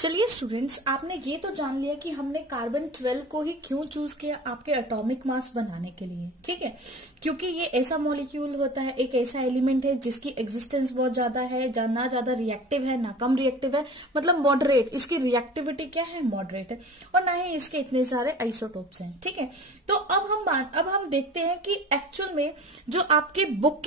चलिए स्टूडेंट्स, आपने ये तो जान लिया कि हमने कार्बन 12 को ही क्यों चूज किया आपके एटॉमिक मास बनाने के लिए। ठीक है, क्योंकि ये ऐसा मॉलिक्यूल होता है, एक ऐसा एलिमेंट है जिसकी एग्जिस्टेंस बहुत ज्यादा है, ना ज्यादा रिएक्टिव है ना कम रिएक्टिव है, मतलब मॉडरेट। इसकी रिएक्टिविटी क्या है? मॉडरेट है, और ना ही इसके इतने सारे आइसोटोप्स हैं। ठीक है, तो अब हम देखते हैं कि एक्चुअल में जो आपके बुक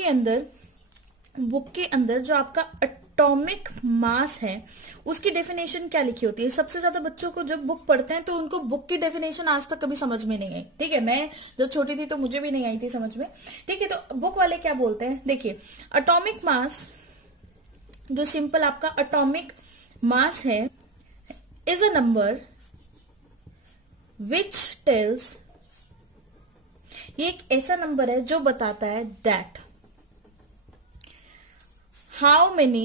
के अंदर जो आपका एटॉमिक मास है उसकी डेफिनेशन क्या लिखी होती है। सबसे ज्यादा बच्चों को जब बुक पढ़ते हैं तो उनको बुक की डेफिनेशन आज तक कभी समझ में नहीं आई। ठीक है, मैं जब छोटी थी तो मुझे भी नहीं आई थी समझ में। ठीक है, तो बुक वाले क्या बोलते हैं, देखिए एटॉमिक मास, जो सिंपल आपका एटॉमिक मास है, is a number which tells, ये एक ऐसा नंबर है जो बताता है that how many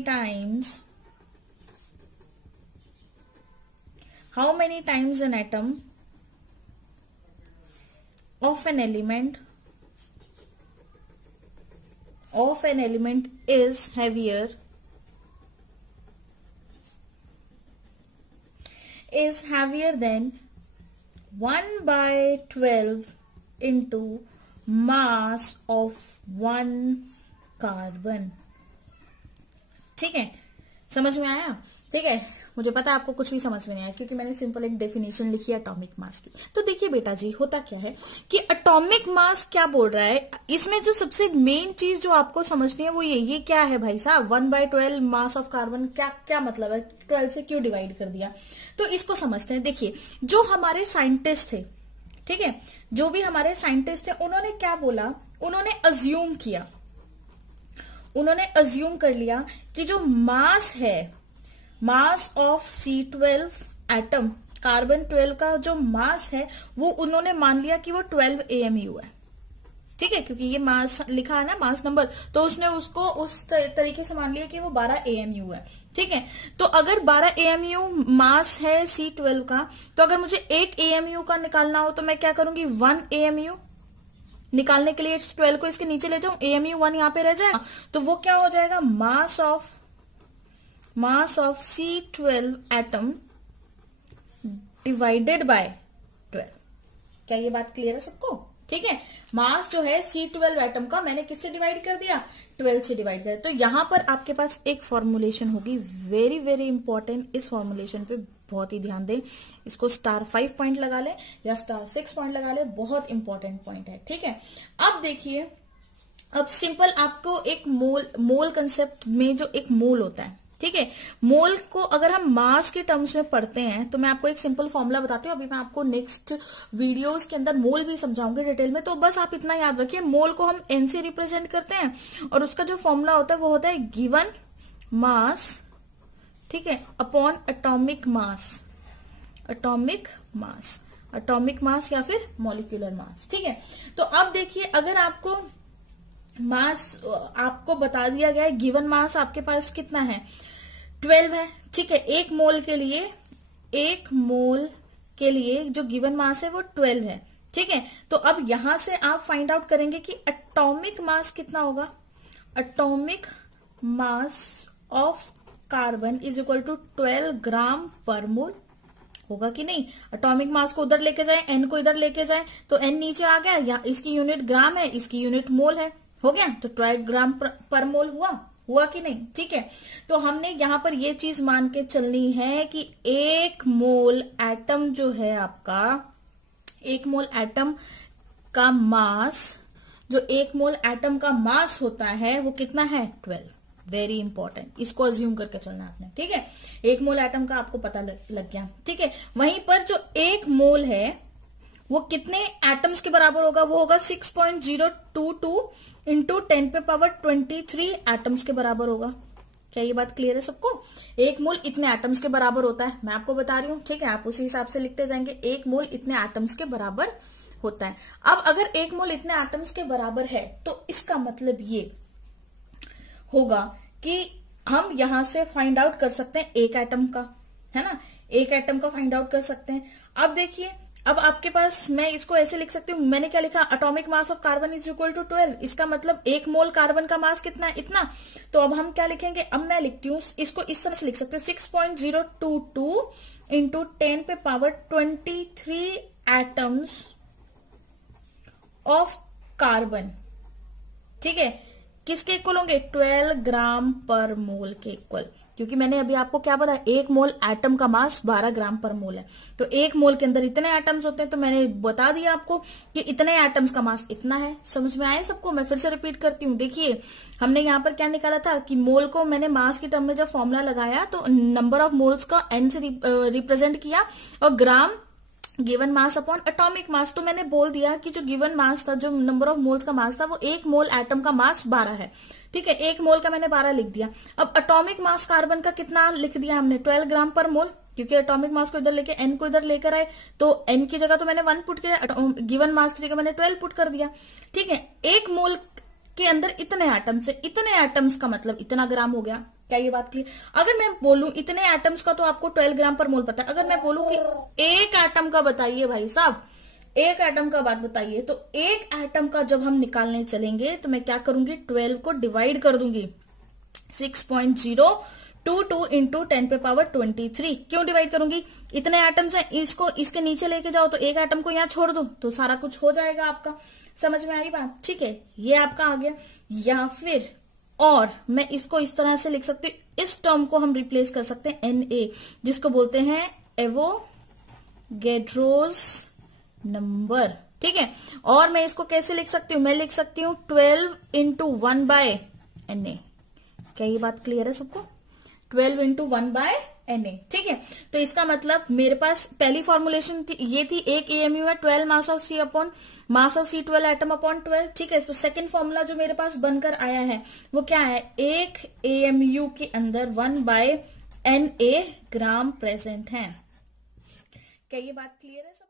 times an atom of an element is heavier than 1/12 into mass of 1 carbon. ठीक है, समझ में आया? ठीक है, मुझे पता है आपको कुछ भी समझ में नहीं आया क्योंकि मैंने सिंपल एक डेफिनेशन लिखी है एटॉमिक मास की। तो देखिए बेटा जी, होता क्या है कि एटॉमिक मास क्या बोल रहा है, इसमें जो सबसे मेन चीज जो आपको समझनी है वो ये क्या है भाई साहब, 1/12 मास ऑफ कार्बन, क्या मतलब है, 12 से क्यों डिवाइड कर दिया, तो इसको समझते हैं। देखिए, जो हमारे साइंटिस्ट थे, ठीक है, जो भी हमारे साइंटिस्ट थे, उन्होंने क्या बोला, उन्होंने अज्यूम कर लिया कि जो मास है, mass of C12 atom, carbon 12 का जो मास है वो उन्होंने मान लिया कि वो 12 AMU है। ठीक है, क्योंकि ये मास लिखा है ना, मास नंबर, तो उसने उसको उस तरीके से मान लिया कि वो 12 AMU है। ठीक है, तो अगर 12 AMU मास है C12 का, तो अगर मुझे 1 AMU का निकालना हो तो मैं क्या करूंगी, 1 AMU निकालने के लिए 12 को इसके नीचे ले जाऊं, AMU 1 यहां पे रह जाएगा, तो वो क्या हो जाएगा, mass of C12 atom divided by 12। क्या ये बात क्लियर है सबको? ठीक है, मास जो है C12 एटम का मैंने किससे डिवाइड कर दिया, 12 से डिवाइड कर। तो यहां पर आपके पास एक फॉर्मुलेशन होगी, वेरी वेरी इंपॉर्टेंट। इस फॉर्मुलेशन पे बहुत ही ध्यान दें, इसको *5 पॉइंट लगा ले या *6 पॉइंट लगा ले, बहुत इंपॉर्टेंट पॉइंट है। ठीक है, अब देखिए, अब सिंपल आपको एक मोल कंसेप्ट में जो एक मोल होता है, ठीक है, मोल को अगर हम मास के टर्म्स में पढ़ते हैं तो मैं आपको एक सिंपल फॉर्मूला बताती हूँ। अभी मैं आपको नेक्स्ट वीडियोस के अंदर मोल भी समझाऊंगी डिटेल में, तो बस आप इतना याद रखिए, मोल को हम N से रिप्रेजेंट करते हैं और उसका जो फॉर्मूला होता है वो होता है गिवन मास, ठीक है, अपॉन एटॉमिक मास या फिर मॉलिक्यूलर मास। ठीक है, तो अब देखिए, अगर आपको मास आपको बता दिया गया है, गिवन मास आपके पास कितना है, 12 है। ठीक है, एक मोल के लिए जो गिवन मास है वो 12 है। ठीक है, तो अब यहां से आप फाइंड आउट करेंगे कि एटॉमिक मास कितना होगा। Atomic mass of carbon is equal to 12 gram per mole, होगा कि नहीं। एटॉमिक मास को उधर लेके जाए, एन को इधर लेके जाए, तो एन नीचे आ गया, या इसकी यूनिट ग्राम है, इसकी यूनिट मोल है, हो गया, तो 12 ग्राम पर मोल हुआ कि नहीं। ठीक है, तो हमने यहां पर ये चीज मान के चलनी है कि एक मोल एटम जो है आपका, एक मोल एटम का मास, जो एक मोल एटम का मास होता है वो कितना है, 12। वेरी इंपॉर्टेंट, इसको अज्यूम करके चलना आपने। ठीक है, एक मोल एटम का आपको पता लग गया। ठीक है, वहीं पर जो एक मोल है वो कितने एटम्स के बराबर होगा, वो होगा 6.022 इंटू 10⁻23 एटम्स के बराबर होगा। क्या ये बात क्लियर है सबको? एक मोल इतने एटम्स के बराबर होता है, मैं आपको बता रही हूँ। ठीक है, आप उसी हिसाब से लिखते जाएंगे, एक मोल इतने एटम्स के बराबर होता है। अब अगर एक मोल इतने एटम्स के बराबर है तो इसका मतलब ये होगा कि हम यहां से फाइंड आउट कर सकते हैं एक एटम का, है ना, एक एटम का फाइंड आउट कर सकते हैं। अब देखिए, अब आपके पास मैं इसको ऐसे लिख सकती हूँ, मैंने क्या लिखा, atomic mass of carbon is equal to 12। इसका मतलब 1 मोल कार्बन का मास कितना है, इतना। तो अब हम क्या लिखेंगे, अब मैं लिखती हूँ इसको इस तरह से लिख सकते हैं 6.022 इंटू 10 पे पावर 23 एटम्स ऑफ कार्बन, ठीक है, किसके इक्वल होंगे, 12 ग्राम पर मोल के इक्वल। क्योंकि मैंने अभी आपको क्या बताया, 1 मोल एटम का मास 12 ग्राम पर मोल है, तो 1 मोल के अंदर इतने एटम्स होते हैं, तो मैंने बता दिया आपको कि इतने एटम्स का मास इतना है। समझ में आए सबको? मैं फिर से रिपीट करती हूँ। देखिए हमने यहाँ पर क्या निकाला था कि मोल को मैंने मास की टर्म में जब फॉर्मूला लगाया तो नंबर ऑफ मोल्स का एन से रिप्रेजेंट किया, और gram given mass upon atomic mass. तो मैंने बोल दिया कि जो गिवन मास था, जो नंबर ऑफ मोल्स का मास था, वो 1 मोल एटम का मास 12 है, ठीक है। 1 मोल का मैंने 12 लिख दिया। अब एटॉमिक मास कार्बन का कितना लिख दिया हमने, 12 ग्राम पर मोल, क्योंकि एटॉमिक मास को इधर लेके एन को इधर लेकर आए, तो एन की जगह तो मैंने 1 पुट किया, गिवन मास की जगह मैंने 12 पुट कर दिया, ठीक है। 1 मोल के अंदर इतने एटम्स है, इतने एटम्स का मतलब इतना ग्राम हो गया। क्या ये बात क्लियर? अगर मैं बोलूं इतने एटम्स का, तो आपको 12 ग्राम पर मोल पता है। अगर मैं बोलूं कि एक एटम का बताइए भाई साहब, एक एटम का बात बताइए, तो एक एटम का जब हम निकालने चलेंगे तो मैं क्या करूंगी, 12 को डिवाइड कर दूंगी 6.022 इंटू 10 पे पावर 23। क्यों डिवाइड करूंगी, इतने एटम्स हैं, इसको इसके नीचे लेके जाओ, तो एक एटम को यहाँ छोड़ दो, तो सारा कुछ हो जाएगा आपका। समझ में आई बात? ठीक है, ये आपका आ गया। या फिर और मैं इसको इस तरह से लिख सकती हूँ, इस टर्म को हम रिप्लेस कर सकते हैं Na, जिसको बोलते हैं एवोगैड्रोस नंबर, ठीक है। और मैं इसको कैसे लिख सकती हूँ, मैं लिख सकती हूँ 12 इंटू 1 बाय Na। क्या ये बात क्लियर है सबको? 12 इंटू 1 बाय Na, ठीक है। तो इसका मतलब मेरे पास पहली फॉर्मुलेशन ये थी, एक AMU है 12 mass of C upon mass of C 12 atom upon 12, ठीक है। तो सेकंड फॉर्मूला जो मेरे पास बनकर आया है वो क्या है, एक AMU के अंदर 1 बाय Na ग्राम प्रेजेंट है। क्या ये बात क्लियर है सब?